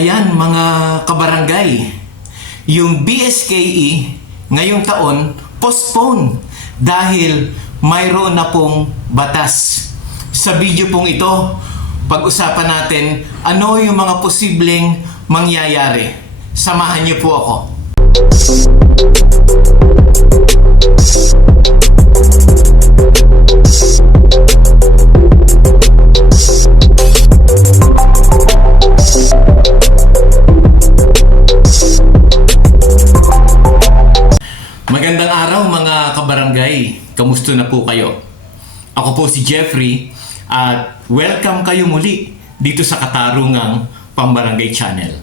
Ayan mga kabarangay, yung BSKE ngayong taon postpone dahil mayroon na pong batas. Sa video pong ito, pag-usapan natin ano yung mga posibleng mangyayari. Samahan niyo po ako. Jeffrey at welcome kayo muli dito sa Katarungang Pambarangay Channel.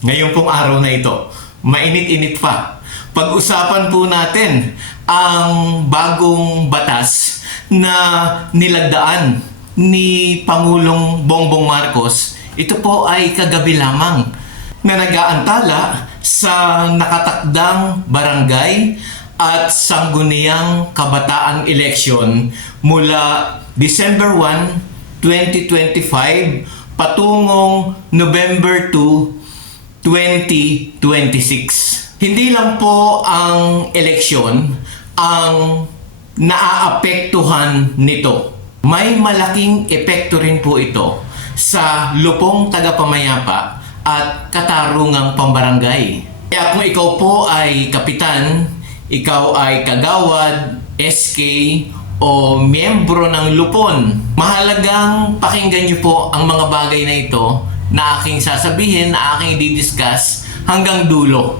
Ngayon pong araw na ito, mainit-init pa. Pag-usapan po natin ang bagong batas na nilagdaan ni Pangulong Bongbong Marcos. Ito po ay kagabi lamang na nag-aantala sa nakatakdang barangay at sangguniang kabataang eleksyon mula December 1, 2025 patungong November 2, 2026. Hindi lang po ang eleksyon ang naaapektuhan nito. May malaking epekto rin po ito sa lupong tagapamayapa at katarungang pambarangay. Kaya kung ikaw po ay kapitan, ikaw ay kagawad, SK, o miyembro ng lupon, mahalagang pakinggan niyo po ang mga bagay na ito na aking sasabihin, na aking didiscuss hanggang dulo.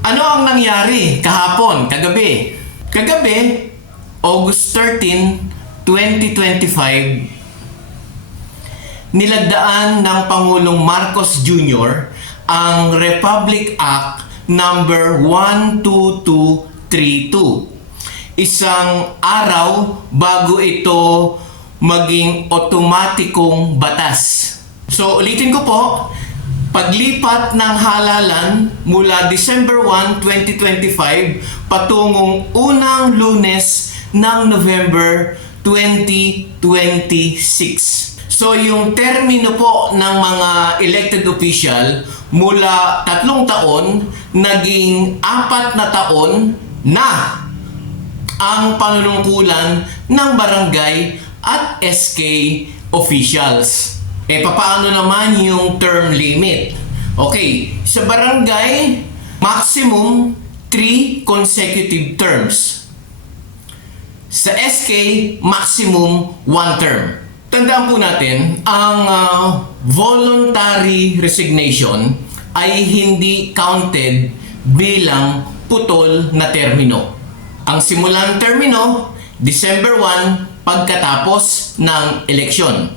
Ano ang nangyari kahapon, kagabi? Kagabi, August 13, 2025, nilagdaan ng Pangulong Marcos Jr. ang Republic Act number 12232. Isang araw bago ito maging otomatikong batas. So ulitin ko po, paglipat ng halalan mula December 1, 2025 patungong unang lunes ng November 2026. So yung termino po ng mga elected official mula tatlong taon naging apat na taon na ang panunungkulan ng barangay at SK officials. E papaano naman yung term limit? Okay, sa barangay, maximum 3 consecutive terms. Sa SK, maximum 1 term. Tandaan po natin, ang ah, voluntary resignation ay hindi counted bilang putol na termino. Ang simulang termino, December 1, pagkatapos ng eleksyon.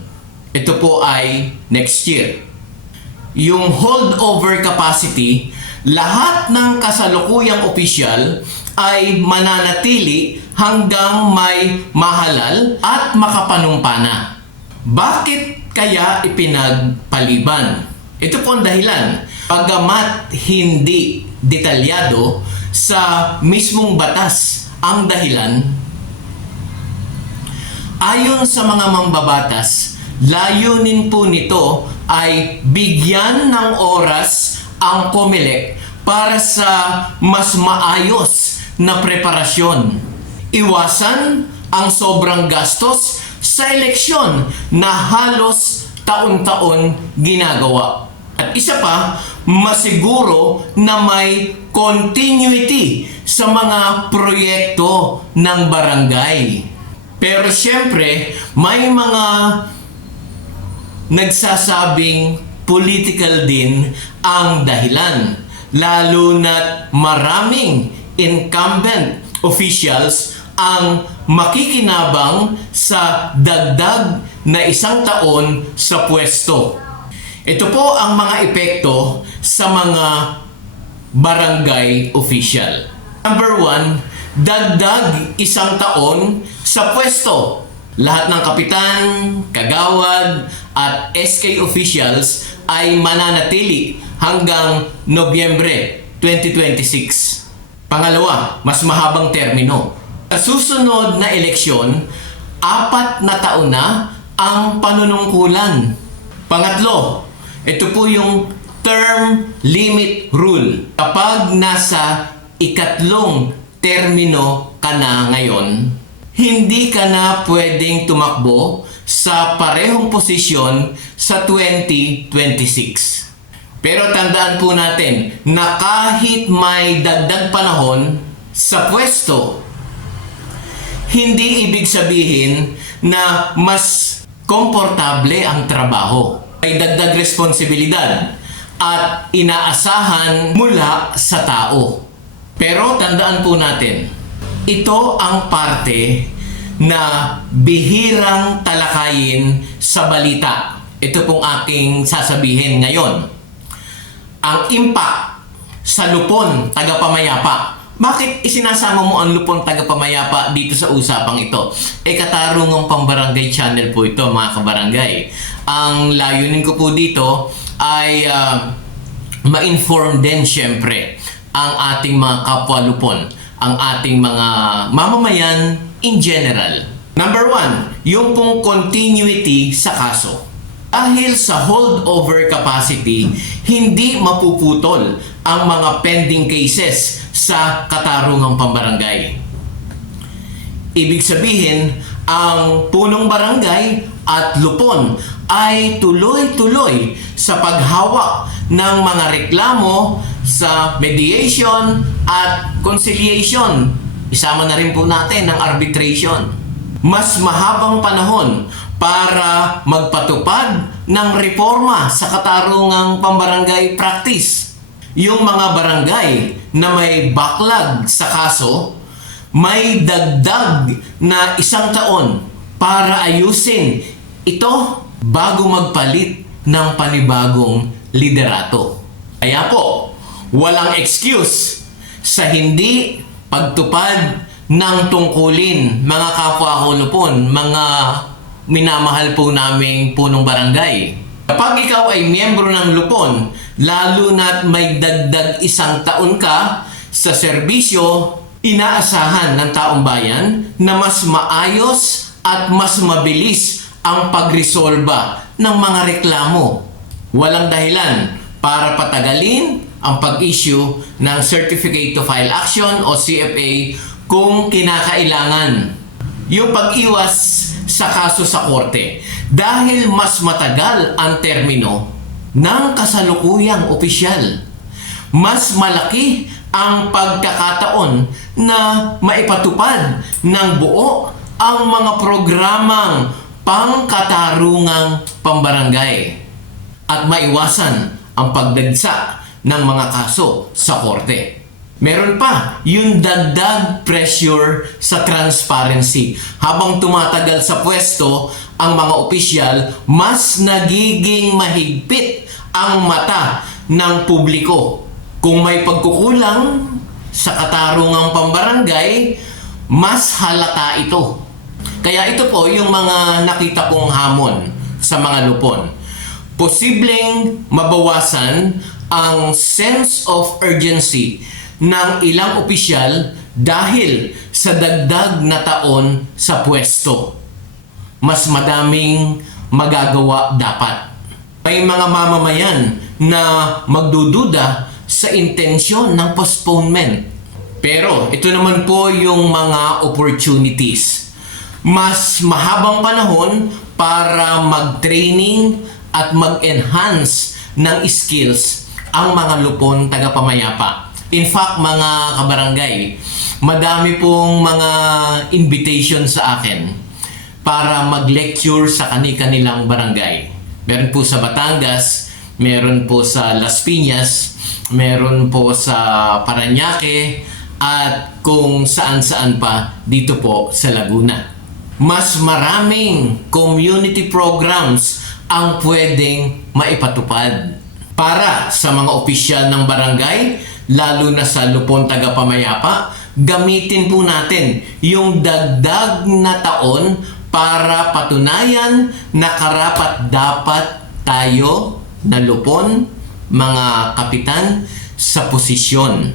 Ito po ay next year. Yung holdover capacity, lahat ng kasalukuyang opisyal ay mananatili hanggang may mahalal at makapanumpana. Bakit kaya ipinagpaliban? Ito po ang dahilan. Pagamat hindi detalyado sa mismong batas ang dahilan, ayon sa mga mambabatas, layunin po nito ay bigyan ng oras ang COMELEC para sa mas maayos na preparasyon. Iwasan ang sobrang gastos sa eleksyon na halos taon-taon ginagawa. At isa pa, masiguro na may continuity sa mga proyekto ng barangay. Pero siyempre, may mga nagsasabing political din ang dahilan. Lalo na maraming incumbent officials ang makikinabang sa dagdag na isang taon sa pwesto. Ito po ang mga epekto sa mga barangay official. Number one, dagdag isang taon sa pwesto. Lahat ng kapitan, kagawad, at SK officials ay mananatili hanggang Nobyembre 2026. Pangalawa, mas mahabang termino. Sa susunod na eleksyon, apat na taon na ang panunungkulan. Pangatlo, ito po yung term limit rule. Kapag nasa ikatlong termino ka na ngayon, hindi ka na pwedeng tumakbo sa parehong posisyon sa 2026. Pero tandaan po natin na kahit may dagdag panahon sa pwesto, hindi ibig sabihin na mas komportable ang trabaho. May dagdag responsibilidad at inaasahan mula sa tao. Pero tandaan po natin, ito ang parte na bihirang talakayin sa balita. Ito pong aking sasabihin ngayon. Ang impact sa lupon tagapamayapa. Bakit isinasama mo ang lupon tagapamayapa dito sa usapang ito? Eh katarungang pambarangay channel po ito mga kabarangay. Ang layunin ko po dito ay ah, ma-inform din syempre ang ating mga kapwa lupon, ang ating mga mamamayan in general. Number one, yung pong continuity sa kaso. Dahil sa holdover capacity, hindi mapuputol ang mga pending cases sa katarungang pambarangay. Ibig sabihin, ang punong barangay at lupon ay tuloy-tuloy sa paghawak ng mga reklamo sa mediation at conciliation. Isama na rin po natin ang arbitration. Mas mahabang panahon para magpatupad ng reforma sa katarungang pambarangay practice. Yung mga barangay na may backlog sa kaso, may dagdag na isang taon para ayusin ito bago magpalit ng panibagong liderato. Kaya po, walang excuse sa hindi pagtupad ng tungkulin, mga kapwa hulupon, mga minamahal po naming punong barangay. Kapag ikaw ay miyembro ng lupon, lalo na't may dagdag isang taon ka sa serbisyo, inaasahan ng taong bayan na mas maayos at mas mabilis ang pagresolba ng mga reklamo. Walang dahilan para patagalin ang pag-issue ng Certificate to File Action o CFA kung kinakailangan. Yung pag-iwas sa kaso sa korte dahil mas matagal ang termino ng kasalukuyang opisyal. Mas malaki ang pagkakataon na maipatupad ng buo ang mga programang pangkatarungang pambarangay at maiwasan ang pagdagsa ng mga kaso sa korte. Meron pa yung dagdag pressure sa transparency. Habang tumatagal sa pwesto ang mga opisyal, mas nagiging mahigpit ang mata ng publiko. Kung may pagkukulang sa katarungang pambarangay, mas halata ito. Kaya ito po yung mga nakita kong hamon sa mga lupon. Posibleng mabawasan ang sense of urgency ng ilang opisyal dahil sa dagdag na taon sa pwesto. Mas madaming magagawa dapat. May mga mamamayan na magdududa sa intensyon ng postponement. Pero ito naman po yung mga opportunities. Mas mahabang panahon para mag-training at mag-enhance ng skills ang mga lupon tagapamayapa. In fact, mga kabarangay, madami pong mga invitation sa akin para mag-lecture sa kani-kanilang barangay. Meron po sa Batangas, meron po sa Las Piñas, meron po sa Paranaque, at kung saan-saan pa dito po sa Laguna. Mas maraming community programs ang pwedeng maipatupad para sa mga opisyal ng barangay, lalo na sa Lupon Tagapamayapa, gamitin po natin yung dagdag na taon para patunayan na karapat dapat tayo na lupon, mga kapitan, sa posisyon.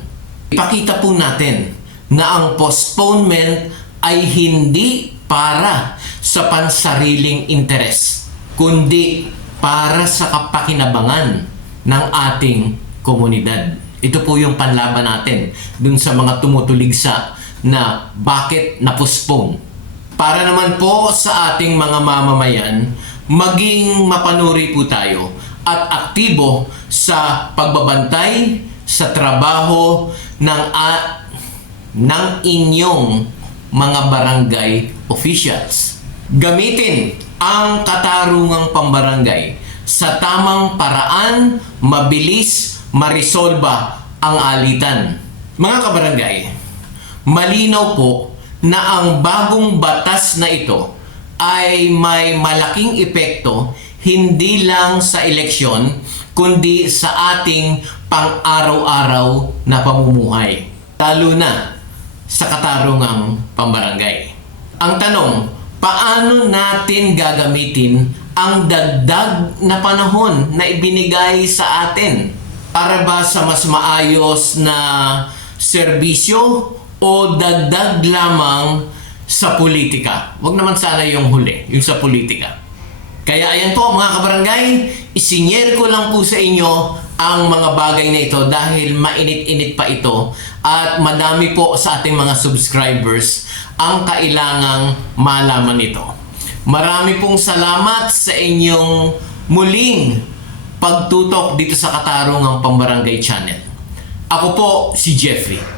Ipakita po natin na ang postponement ay hindi para sa pansariling interes, kundi para sa kapakinabangan ng ating komunidad. Ito po yung panlaban natin dun sa mga tumutuligsa na bakit na-postpone. Para naman po sa ating mga mamamayan, maging mapanuri po tayo at aktibo sa pagbabantay sa trabaho ng a- ng inyong mga barangay officials. Gamitin ang katarungang pambarangay sa tamang paraan, mabilis marisolba ang alitan. Mga kabarangay, malinaw po na ang bagong batas na ito ay may malaking epekto hindi lang sa eleksyon kundi sa ating pang-araw-araw na pamumuhay. Lalo na sa katarungang pambarangay. Ang tanong, paano natin gagamitin ang dagdag na panahon na ibinigay sa atin? Para ba sa mas maayos na serbisyo o dagdag lamang sa politika? Huwag naman sana yung huli, yung sa politika. Kaya ayan po mga kabarangay, isinyer ko lang po sa inyo ang mga bagay na ito dahil mainit-init pa ito at madami po sa ating mga subscribers ang kailangang malaman ito. Marami pong salamat sa inyong muling pagtutok dito sa Katarungang Pambarangay Channel. Ako po si Jeffrey.